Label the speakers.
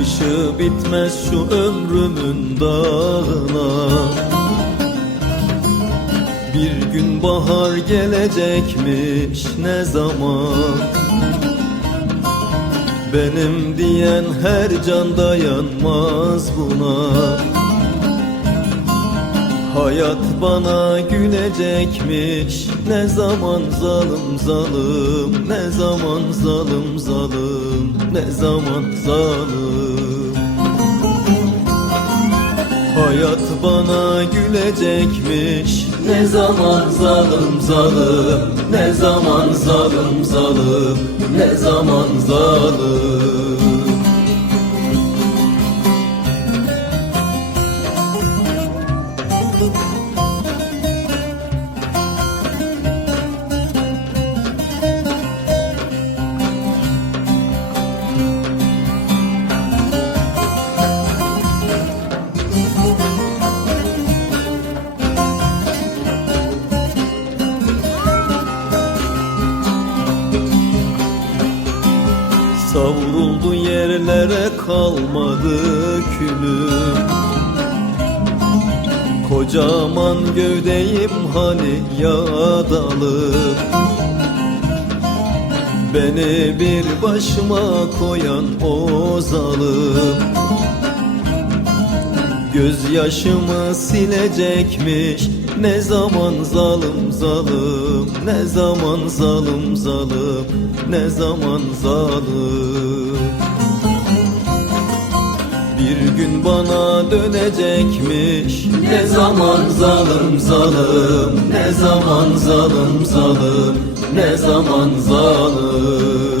Speaker 1: Kışı bitmez şu ömrümün dağına. Bir gün bahar gelecekmiş ne zaman? Benim diyen her can dayanmaz buna Hayat bana gülecekmiş Ne zaman zalim zalim Ne zaman zalim zalim Ne zaman zalim. Hayat bana gülecekmiş. Ne zaman zalim zalim Ne zaman zalim zalim Ne zaman zalim Savruldu yerlere kalmadı külüm Kocaman gövdeyim hani yağdalı. Beni bir başıma koyan o zalim. Gözyaşımı silecekmiş Ne zaman zalim zalim Ne zaman zalim zalim Ne zaman zalim. Bir gün bana dönecekmiş Ne zaman zalim zalim Ne zaman zalim zalim Ne zaman zalim